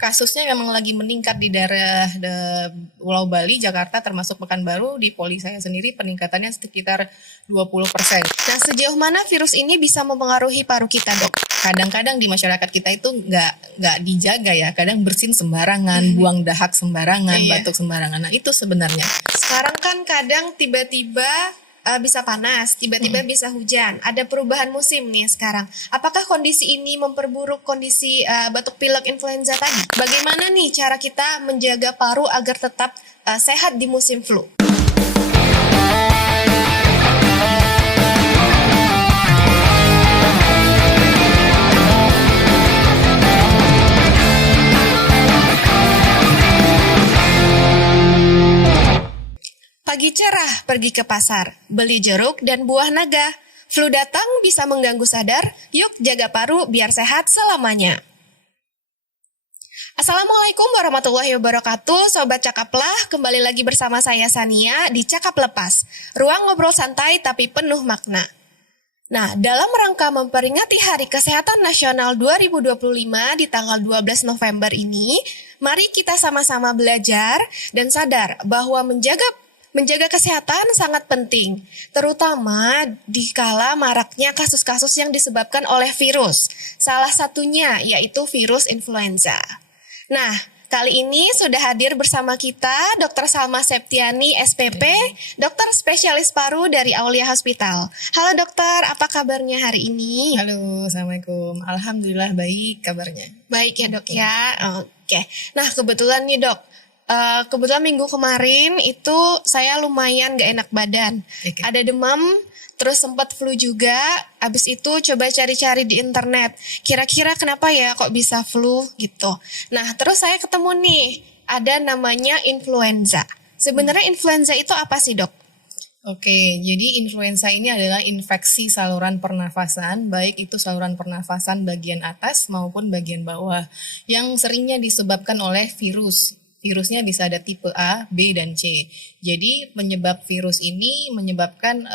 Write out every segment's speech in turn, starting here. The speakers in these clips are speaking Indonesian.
kasusnya memang lagi meningkat di daerah Pulau Bali, Jakarta, termasuk Pekanbaru. Di Poli saya sendiri peningkatannya sekitar 20%. Nah, sejauh mana virus ini bisa mempengaruhi paru kita, Dok? Kadang-kadang di masyarakat kita itu nggak dijaga ya. Kadang bersin sembarangan, buang dahak sembarangan, Iya. batuk sembarangan. Nah, itu sebenarnya. Sekarang kan kadang tiba-tiba bisa panas, tiba-tiba bisa hujan. Ada perubahan musim nih sekarang. Apakah kondisi ini memperburuk kondisi batuk pilek influenza tadi? Bagaimana nih cara kita menjaga paru agar tetap sehat di musim flu? Pagi cerah pergi ke pasar, beli jeruk dan buah naga. Flu datang bisa mengganggu sadar, yuk jaga paru biar sehat selamanya. Assalamualaikum warahmatullahi wabarakatuh, Sobat Cakaplah. Kembali lagi bersama saya Sania di Cakap Lepas, ruang ngobrol santai tapi penuh makna. Nah, dalam rangka memperingati Hari Kesehatan Nasional 2025 di tanggal 12 November ini, mari kita sama-sama belajar dan sadar bahwa menjaga kesehatan sangat penting, terutama di kala maraknya kasus-kasus yang disebabkan oleh virus. Salah satunya yaitu virus influenza. Nah, kali ini sudah hadir bersama kita Dr. Salma Septiani, SPP, dokter spesialis paru dari Aulia Hospital. Halo dokter, apa kabarnya hari ini? Halo, Assalamualaikum. Alhamdulillah baik kabarnya. Baik ya dok ya, oke. Nah kebetulan nih dok, kebetulan minggu kemarin itu saya lumayan gak enak badan. Oke. Ada demam, terus sempat flu juga. Abis itu coba cari-cari di internet. Kira-kira kenapa ya kok bisa flu gitu. Nah terus saya ketemu nih, ada namanya influenza. Sebenarnya influenza itu apa sih dok? Oke, jadi influenza ini adalah infeksi saluran pernafasan, baik itu saluran pernafasan bagian atas maupun bagian bawah, yang seringnya disebabkan oleh virus. Virusnya bisa ada tipe A, B, dan C. Jadi penyebab virus ini menyebabkan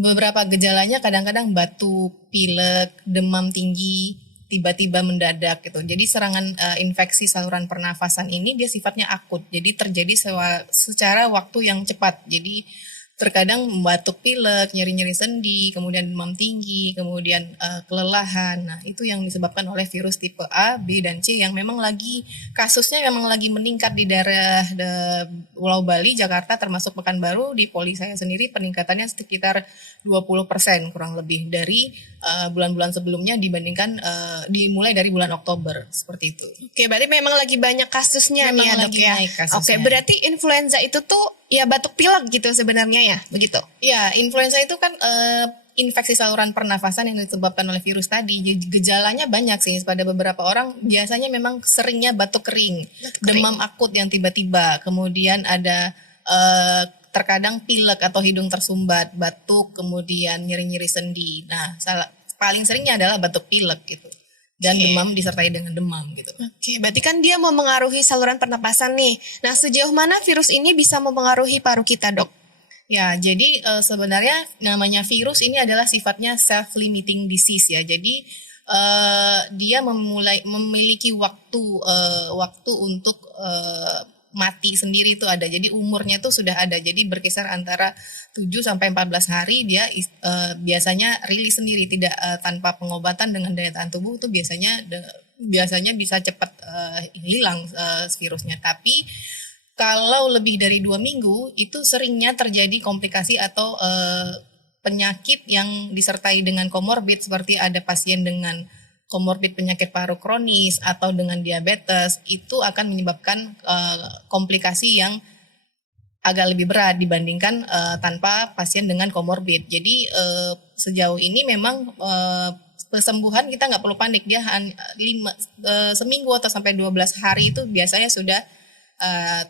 beberapa gejalanya kadang-kadang batuk, pilek, demam tinggi, tiba-tiba mendadak gitu. Jadi serangan infeksi saluran pernafasan ini dia sifatnya akut. Jadi terjadi secara waktu yang cepat. Jadi terkadang batuk pilek, nyeri-nyeri sendi, kemudian demam tinggi, kemudian kelelahan. Nah, itu yang disebabkan oleh virus tipe A, B, dan C yang memang kasusnya memang lagi meningkat di daerah Pulau Bali, Jakarta, termasuk Pekanbaru. Di Poli saya sendiri peningkatannya sekitar 20% kurang lebih dari bulan-bulan sebelumnya dibandingkan dimulai dari bulan Oktober, seperti itu. Oke, berarti memang lagi banyak kasusnya Memang nih ya dok lagi ya. naik kasusnya. Oke, berarti influenza itu tuh ya batuk pilek gitu sebenarnya ya, begitu? Ya, influenza itu kan infeksi saluran pernafasan yang disebabkan oleh virus tadi. Gejalanya banyak sih. Pada beberapa orang biasanya memang seringnya batuk kering, demam akut yang tiba-tiba, kemudian ada terkadang pilek atau hidung tersumbat, batuk, kemudian nyeri-nyeri sendi. Nah, paling seringnya adalah batuk pilek gitu. Dan demam disertai dengan demam gitu. Oke, berarti kan dia mempengaruhi saluran pernapasan nih. Nah, sejauh mana virus ini bisa mempengaruhi paru kita, dok? Ya, jadi sebenarnya namanya virus ini adalah sifatnya self-limiting disease ya. Jadi dia memiliki waktu untuk mati sendiri itu ada. Jadi umurnya itu sudah ada. Jadi berkisar antara 7 sampai 14 hari dia biasanya rilis sendiri, tidak tanpa pengobatan dengan daya tahan tubuh itu biasanya bisa cepat hilang virusnya. Tapi kalau lebih dari 2 minggu itu seringnya terjadi komplikasi atau penyakit yang disertai dengan komorbid, seperti ada pasien dengan komorbid penyakit paru kronis atau dengan diabetes, itu akan menyebabkan komplikasi yang agak lebih berat dibandingkan tanpa pasien dengan komorbid. Jadi sejauh ini memang kesembuhan kita nggak perlu panik, dia seminggu atau sampai 12 hari itu biasanya sudah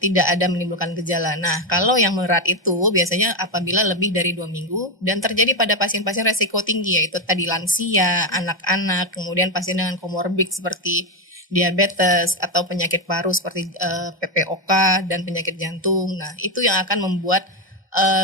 tidak ada menimbulkan gejala. Nah, kalau yang berat itu biasanya apabila lebih dari 2 minggu dan terjadi pada pasien-pasien resiko tinggi, yaitu tadi lansia, anak-anak, kemudian pasien dengan komorbid seperti diabetes atau penyakit paru seperti PPOK dan penyakit jantung. Nah, itu yang akan membuat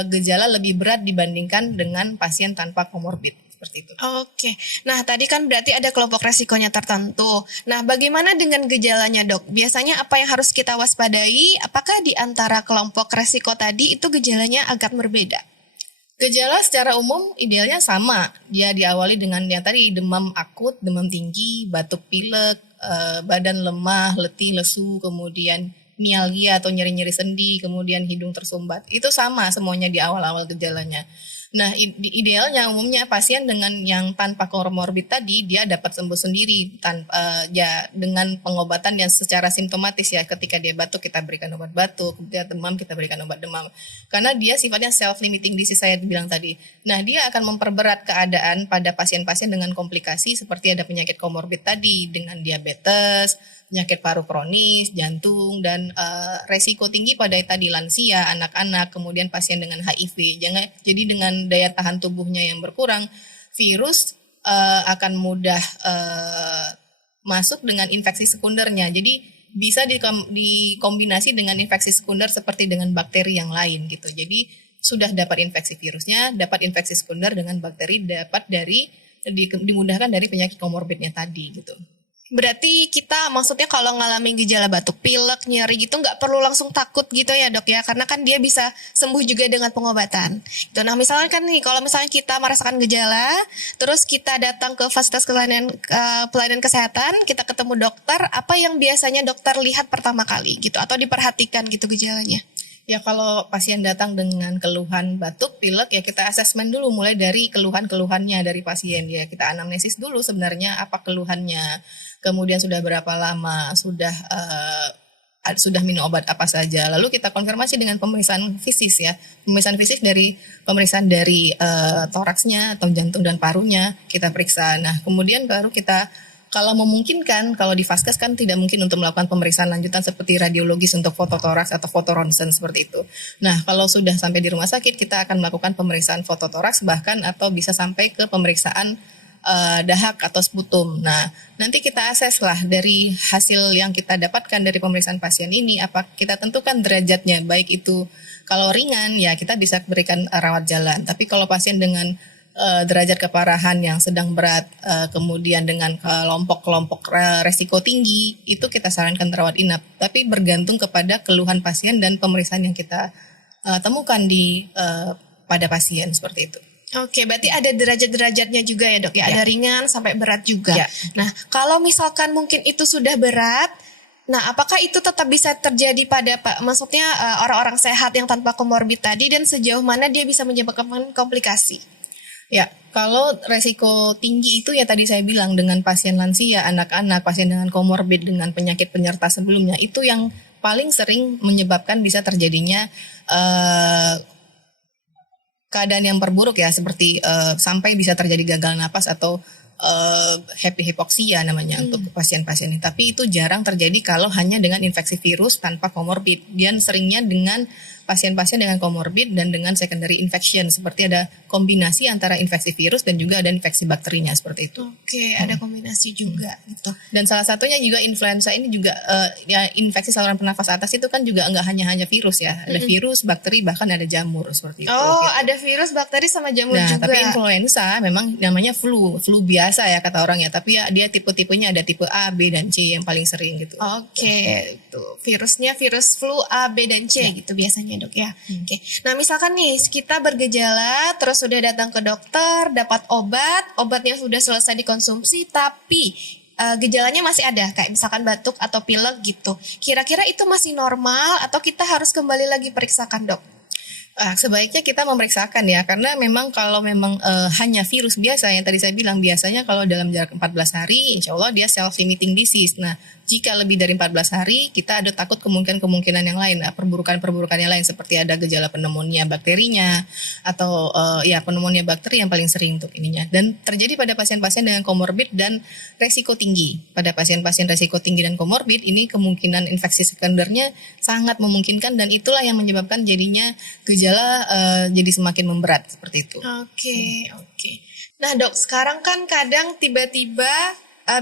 gejala lebih berat dibandingkan dengan pasien tanpa komorbid. seperti itu. Oke, nah tadi kan berarti ada kelompok resikonya tertentu. Nah, bagaimana dengan gejalanya, Dok? Biasanya apa yang harus kita waspadai? Apakah di antara kelompok resiko tadi itu gejalanya agak berbeda? Gejala secara umum idealnya sama. Dia diawali dengan yang tadi demam akut, demam tinggi, batuk pilek, badan lemah, letih, lesu, kemudian mialgia atau nyeri-nyeri sendi, kemudian hidung tersumbat. Itu sama semuanya di awal-awal gejalanya. Nah, idealnya umumnya pasien dengan yang tanpa komorbid tadi dia dapat sembuh sendiri tanpa ya dengan pengobatan yang secara simptomatis ya. Ketika dia batuk kita berikan obat batuk, dia demam kita berikan obat demam. Karena dia sifatnya self limiting disease saya bilang tadi. Nah, dia akan memperberat keadaan pada pasien-pasien dengan komplikasi seperti ada penyakit komorbid tadi dengan diabetes, penyakit paru kronis, jantung, dan resiko tinggi pada tadi lansia, anak-anak, kemudian pasien dengan HIV. Jadi dengan daya tahan tubuhnya yang berkurang, virus akan mudah masuk dengan infeksi sekundernya. Jadi bisa dikombinasi dengan infeksi sekunder seperti dengan bakteri yang lain gitu. Jadi sudah dapat infeksi virusnya, dapat infeksi sekunder dengan bakteri, dapat dimudahkan dari penyakit komorbidnya tadi gitu. Berarti kita maksudnya kalau ngalamin gejala batuk pilek, nyeri gitu nggak perlu langsung takut gitu ya, Dok ya, karena kan dia bisa sembuh juga dengan pengobatan. Gitu. Nah, misalnya kan nih kalau misalnya kita merasakan gejala, terus kita datang ke fasilitas pelayanan kesehatan, kita ketemu dokter, apa yang biasanya dokter lihat pertama kali gitu atau diperhatikan gitu gejalanya? Ya kalau pasien datang dengan keluhan batuk, pilek, ya kita asesmen dulu mulai dari keluhan-keluhannya dari pasien. Ya kita anamnesis dulu sebenarnya apa keluhannya, kemudian sudah berapa lama, sudah minum obat apa saja. Lalu kita konfirmasi dengan pemeriksaan fisik ya. Pemeriksaan dari toraksnya atau jantung dan parunya kita periksa. Nah kemudian baru kita kalau memungkinkan, kalau di Vaskes kan tidak mungkin untuk melakukan pemeriksaan lanjutan seperti radiologis untuk foto toraks atau foto ronsen seperti itu. Nah, kalau sudah sampai di rumah sakit, kita akan melakukan pemeriksaan foto toraks bahkan atau bisa sampai ke pemeriksaan dahak atau sputum. Nah, nanti kita aseslah dari hasil yang kita dapatkan dari pemeriksaan pasien ini, apa kita tentukan derajatnya, baik itu kalau ringan ya kita bisa berikan rawat jalan. Tapi kalau pasien dengan derajat keparahan yang sedang berat, kemudian dengan kelompok-kelompok resiko tinggi, itu kita sarankan rawat inap. Tapi bergantung kepada keluhan pasien dan pemeriksaan yang kita temukan pada pasien seperti itu. Oke, berarti ada derajat-derajatnya juga ya, Dok ya? Ada ringan sampai berat juga. Ya. Nah, kalau misalkan mungkin itu sudah berat, nah apakah itu tetap bisa terjadi pada maksudnya orang-orang sehat yang tanpa komorbid tadi, dan sejauh mana dia bisa menyebabkan komplikasi? Ya, kalau resiko tinggi itu ya tadi saya bilang dengan pasien lansia, anak-anak, pasien dengan komorbid, dengan penyakit penyerta sebelumnya, itu yang paling sering menyebabkan bisa terjadinya keadaan yang perburuk ya, seperti sampai bisa terjadi gagal napas atau hypoksia namanya untuk pasien-pasien ini. Tapi itu jarang terjadi kalau hanya dengan infeksi virus tanpa komorbid. Dan seringnya dengan pasien-pasien dengan komorbid dan dengan secondary infection, seperti ada kombinasi antara infeksi virus dan juga ada infeksi bakterinya seperti itu. Oke, ada kombinasi juga gitu. Dan salah satunya juga influenza ini juga ya infeksi saluran bernafas atas itu kan juga nggak hanya virus ya, ada virus, bakteri, bahkan ada jamur seperti itu. Oh, gitu. Ada virus, bakteri sama jamur Nah, juga. tapi influenza memang namanya flu biasa ya kata orang ya, tapi ya dia tipe-tipenya ada tipe A, B, dan C yang paling sering gitu. Oke, itu virusnya virus flu A, B, dan C gitu biasanya, Dok ya. Oke. Nah, misalkan nih kita bergejala terus sudah datang ke dokter, dapat obatnya sudah selesai dikonsumsi, tapi gejalanya masih ada, kayak misalkan batuk atau pilek gitu. Kira-kira itu masih normal atau kita harus kembali lagi periksakan, Dok? Sebaiknya kita memeriksakan ya, karena memang kalau memang hanya virus biasa yang tadi saya bilang, biasanya kalau dalam jarak 14 hari insya Allah dia self-limiting disease. Nah, jika lebih dari 14 hari kita ada takut kemungkinan yang lain, perburukan yang lain seperti ada gejala pneumonia bakterinya atau ya pneumonia bakteri yang paling sering untuk ininya. Dan terjadi pada pasien-pasien dengan komorbid dan resiko tinggi. Pada pasien-pasien resiko tinggi dan komorbid ini kemungkinan infeksi sekundernya sangat memungkinkan, dan itulah yang menyebabkan jadinya gejala jadi semakin memberat seperti itu. Oke. Nah, Dok, sekarang kan kadang tiba-tiba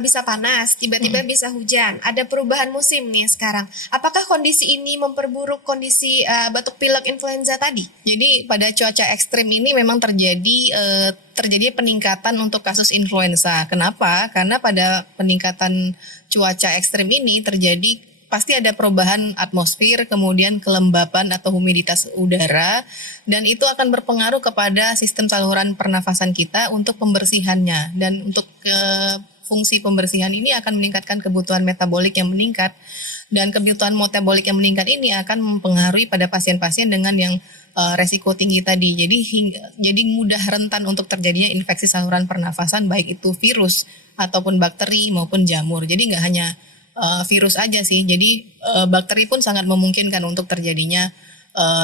bisa panas, tiba-tiba bisa hujan. Ada perubahan musim nih sekarang. Apakah kondisi ini memperburuk kondisi batuk pilek influenza tadi? Jadi pada cuaca ekstrim ini memang terjadi peningkatan untuk kasus influenza. Kenapa? Karena pada peningkatan cuaca ekstrim ini terjadi pasti ada perubahan atmosfer, kemudian kelembapan atau humiditas udara, dan itu akan berpengaruh kepada sistem saluran pernafasan kita untuk pembersihannya. Dan untuk fungsi pembersihan ini akan meningkatkan kebutuhan metabolik yang meningkat. Dan kebutuhan metabolik yang meningkat ini akan mempengaruhi pada pasien-pasien dengan yang resiko tinggi tadi. Jadi mudah rentan untuk terjadinya infeksi saluran pernafasan, baik itu virus ataupun bakteri maupun jamur. Jadi nggak hanya virus aja sih. Jadi bakteri pun sangat memungkinkan untuk terjadinya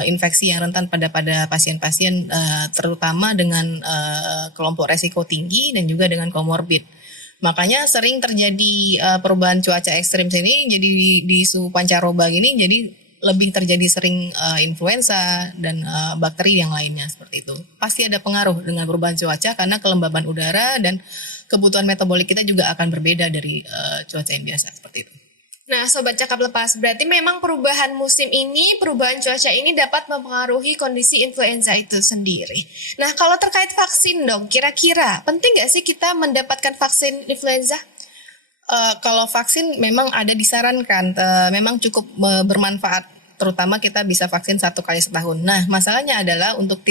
infeksi yang rentan pada pasien-pasien terutama dengan kelompok resiko tinggi dan juga dengan komorbid. Makanya sering terjadi perubahan cuaca ekstrim sini, jadi di suhu pancaroba gini, jadi lebih terjadi sering influenza dan bakteri yang lainnya seperti itu. Pasti ada pengaruh dengan perubahan cuaca karena kelembaban udara dan kebutuhan metabolik kita juga akan berbeda dari cuaca yang biasa seperti itu. Nah, Sobat Cakap Lepas, berarti memang perubahan musim ini, perubahan cuaca ini dapat mempengaruhi kondisi influenza itu sendiri. Nah, kalau terkait vaksin dong, kira-kira penting nggak sih kita mendapatkan vaksin influenza? Kalau vaksin memang ada disarankan, memang cukup bermanfaat, terutama kita bisa vaksin 1 kali setahun. Nah, masalahnya adalah untuk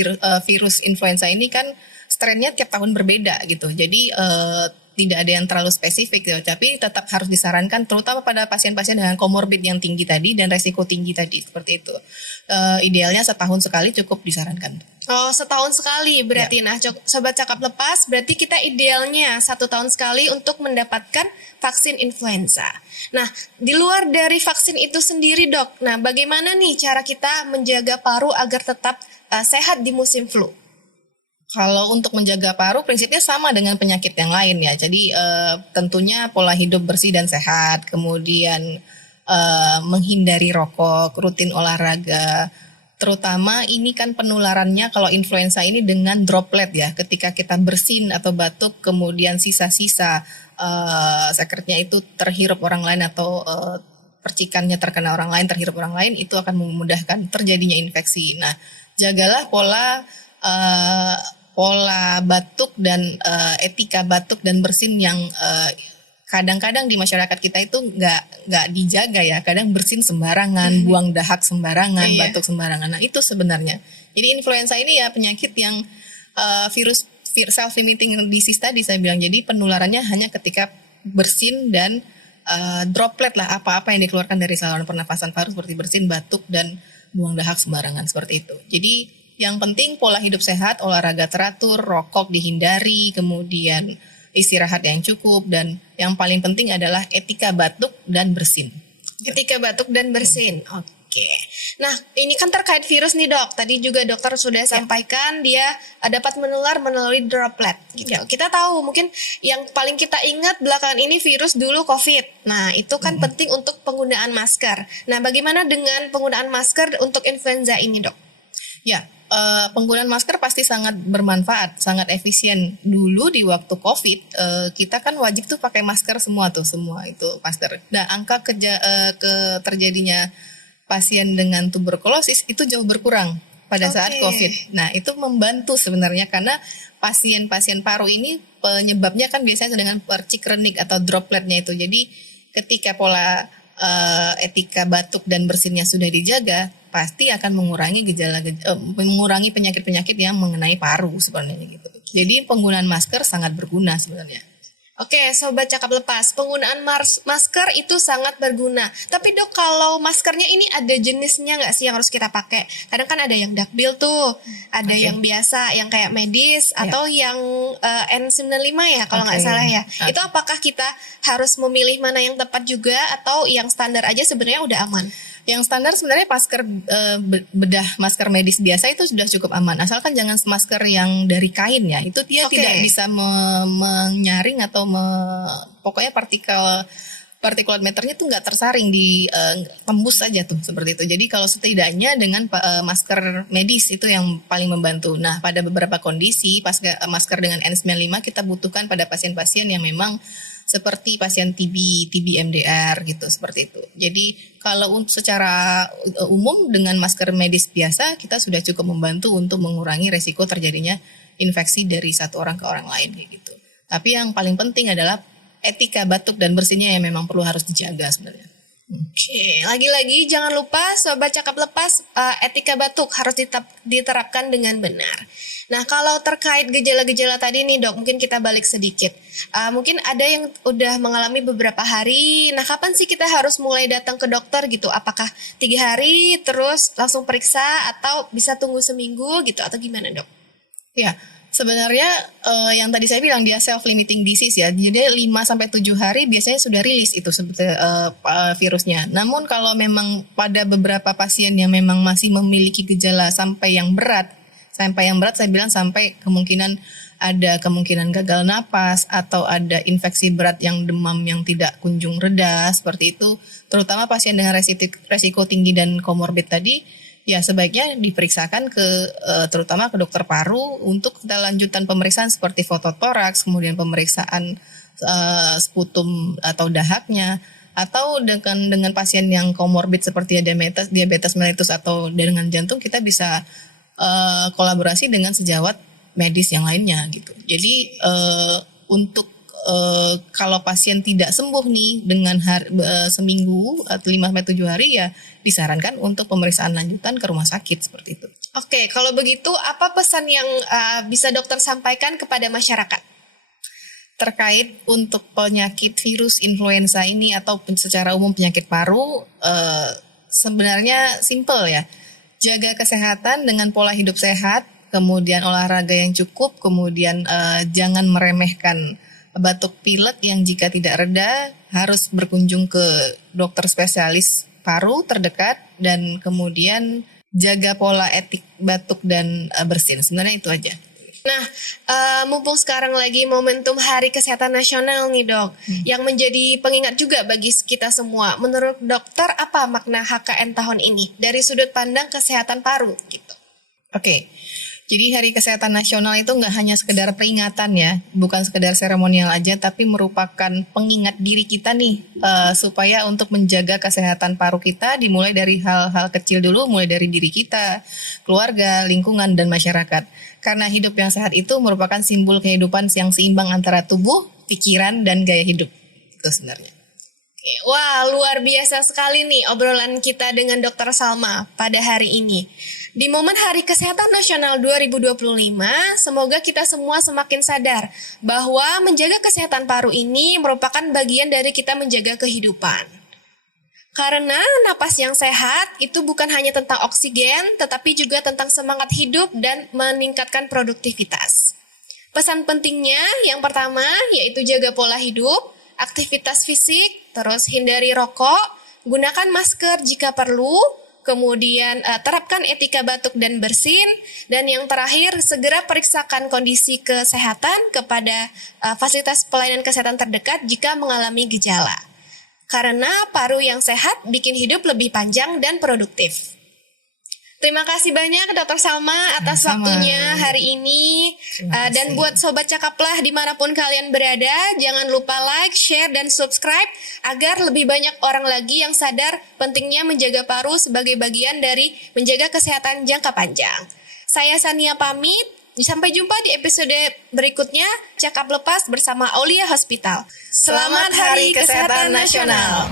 virus influenza ini kan strainnya tiap tahun berbeda gitu, jadi tidak ada yang terlalu spesifik gitu, tapi tetap harus disarankan terutama pada pasien-pasien dengan komorbid yang tinggi tadi dan resiko tinggi tadi seperti itu. Idealnya setahun sekali cukup disarankan. Oh, setahun sekali berarti. Ya. Nah, Sobat Cakap Lepas, berarti kita idealnya 1 tahun sekali untuk mendapatkan vaksin influenza. Nah, di luar dari vaksin itu sendiri dok, nah bagaimana nih cara kita menjaga paru agar tetap sehat di musim flu? Kalau untuk menjaga paru prinsipnya sama dengan penyakit yang lain ya. Jadi tentunya pola hidup bersih dan sehat, kemudian menghindari rokok, rutin olahraga. Terutama ini kan penularannya kalau influenza ini dengan droplet ya. Ketika kita bersin atau batuk, kemudian sisa-sisa sekretnya itu terhirup orang lain atau percikannya terkena orang lain, terhirup orang lain, itu akan memudahkan terjadinya infeksi. Nah, jagalah pola batuk dan etika batuk dan bersin yang kadang-kadang di masyarakat kita itu nggak dijaga ya. Kadang bersin sembarangan, buang dahak sembarangan, batuk sembarangan. Nah, itu sebenarnya. Jadi influenza ini ya penyakit yang virus self-limiting disease tadi saya bilang. Jadi penularannya hanya ketika bersin dan droplet lah, apa-apa yang dikeluarkan dari saluran pernafasan paru seperti bersin, batuk dan buang dahak sembarangan seperti itu. Jadi yang penting pola hidup sehat, olahraga teratur, rokok dihindari, kemudian istirahat yang cukup, dan yang paling penting adalah etika batuk dan bersin. Etika batuk dan bersin, oke. Nah, ini kan terkait virus nih dok. Tadi juga dokter sudah sampaikan dia dapat menular melalui droplet. Gitu. Kita tahu mungkin yang paling kita ingat belakangan ini virus dulu COVID. Nah, itu kan penting untuk penggunaan masker. Nah, bagaimana dengan penggunaan masker untuk influenza ini dok? Ya. Penggunaan masker pasti sangat bermanfaat, sangat efisien. Dulu di waktu COVID, kita kan wajib tuh pakai masker semua itu masker. Nah, angka terjadinya pasien dengan tuberkulosis itu jauh berkurang pada saat COVID. Nah, itu membantu sebenarnya karena pasien-pasien paru ini penyebabnya kan biasanya dengan percik renik atau dropletnya itu. Jadi ketika pola etika batuk dan bersinnya sudah dijaga, pasti akan mengurangi mengurangi penyakit-penyakit yang mengenai paru sebenarnya gitu. Jadi penggunaan masker sangat berguna sebenarnya. Oke, Sobat Cakap Lepas, penggunaan masker itu sangat berguna. Tapi dok, kalau maskernya ini ada jenisnya nggak sih yang harus kita pakai? Kadang kan ada yang duckbill tuh, ada yang biasa, yang kayak medis, atau yang N95 ya kalau nggak salah ya. Itu apakah kita harus memilih mana yang tepat juga, atau yang standar aja sebenarnya udah aman? Yang standar sebenarnya masker bedah masker medis biasa itu sudah cukup aman, asalkan jangan masker yang dari kain ya, itu dia tidak bisa menyaring atau pokoknya partikulat meternya tuh nggak tersaring, di tembus saja tuh seperti itu. Jadi kalau setidaknya dengan masker medis itu yang paling membantu. Nah, pada beberapa kondisi masker dengan N95 kita butuhkan pada pasien-pasien yang memang seperti pasien TB MDR gitu, seperti itu. Jadi kalau untuk secara umum dengan masker medis biasa kita sudah cukup membantu untuk mengurangi resiko terjadinya infeksi dari satu orang ke orang lain kayak gitu. Tapi yang paling penting adalah etika batuk dan bersihnya yang memang perlu harus dijaga sebenarnya. Oke, lagi-lagi jangan lupa Sobat Cakap Lepas, etika batuk harus diterapkan dengan benar. Nah, kalau terkait gejala-gejala tadi nih dok, mungkin kita balik sedikit. Mungkin ada yang udah mengalami beberapa hari, nah kapan sih kita harus mulai datang ke dokter gitu? Apakah 3 hari terus langsung periksa atau bisa tunggu seminggu gitu atau gimana dok? Ya, sebenarnya yang tadi saya bilang dia self-limiting disease ya. Jadi 5-7 hari biasanya sudah rilis itu virusnya. Namun kalau memang pada beberapa pasien yang memang masih memiliki gejala sampai yang berat saya bilang sampai ada kemungkinan gagal napas atau ada infeksi berat yang demam yang tidak kunjung reda seperti itu. Terutama pasien dengan resiko tinggi dan komorbid tadi, ya sebaiknya diperiksakan terutama ke dokter paru untuk lanjutan pemeriksaan seperti fototoraks, kemudian pemeriksaan sputum atau dahaknya, atau dengan pasien yang komorbid seperti diabetes mellitus atau dengan jantung kita bisa kolaborasi dengan sejawat medis yang lainnya gitu. Jadi untuk kalau pasien tidak sembuh nih dengan seminggu atau 5-7 hari ya disarankan untuk pemeriksaan lanjutan ke rumah sakit seperti itu. Oke, kalau begitu apa pesan yang bisa dokter sampaikan kepada masyarakat? Terkait untuk penyakit virus influenza ini atau secara umum penyakit paru sebenarnya simple ya. Jaga kesehatan dengan pola hidup sehat, kemudian olahraga yang cukup, kemudian jangan meremehkan batuk pilek yang jika tidak reda harus berkunjung ke dokter spesialis paru terdekat dan kemudian jaga pola etik batuk dan bersin. Sebenarnya itu aja. Nah, mumpung sekarang lagi momentum Hari Kesehatan Nasional nih dok, yang menjadi pengingat juga bagi kita semua. Menurut dokter, apa makna HKN tahun ini dari sudut pandang kesehatan paru gitu? Oke. Jadi Hari Kesehatan Nasional itu nggak hanya sekedar peringatan ya, bukan sekedar seremonial aja, tapi merupakan pengingat diri kita nih, supaya untuk menjaga kesehatan paru kita dimulai dari hal-hal kecil dulu, mulai dari diri kita, keluarga, lingkungan, dan masyarakat. Karena hidup yang sehat itu merupakan simbol kehidupan yang seimbang antara tubuh, pikiran, dan gaya hidup. Itu sebenarnya. Wah, luar biasa sekali nih obrolan kita dengan Dr. Salma pada hari ini. Di momen Hari Kesehatan Nasional 2025, semoga kita semua semakin sadar bahwa menjaga kesehatan paru ini merupakan bagian dari kita menjaga kehidupan. Karena napas yang sehat itu bukan hanya tentang oksigen, tetapi juga tentang semangat hidup dan meningkatkan produktivitas. Pesan pentingnya yang pertama yaitu jaga pola hidup, aktivitas fisik, terus hindari rokok, gunakan masker jika perlu, kemudian terapkan etika batuk dan bersin, dan yang terakhir segera periksakan kondisi kesehatan kepada fasilitas pelayanan kesehatan terdekat jika mengalami gejala. Karena paru yang sehat bikin hidup lebih panjang dan produktif. Terima kasih banyak Dr. Salma atas waktunya hari ini. Dan buat Sobat Cakaplah dimanapun kalian berada, jangan lupa like, share, dan subscribe agar lebih banyak orang lagi yang sadar pentingnya menjaga paru sebagai bagian dari menjaga kesehatan jangka panjang. Saya Sania pamit, sampai jumpa di episode berikutnya Cakap Lepas bersama Aulia Hospital. Selamat Hari Kesehatan Nasional.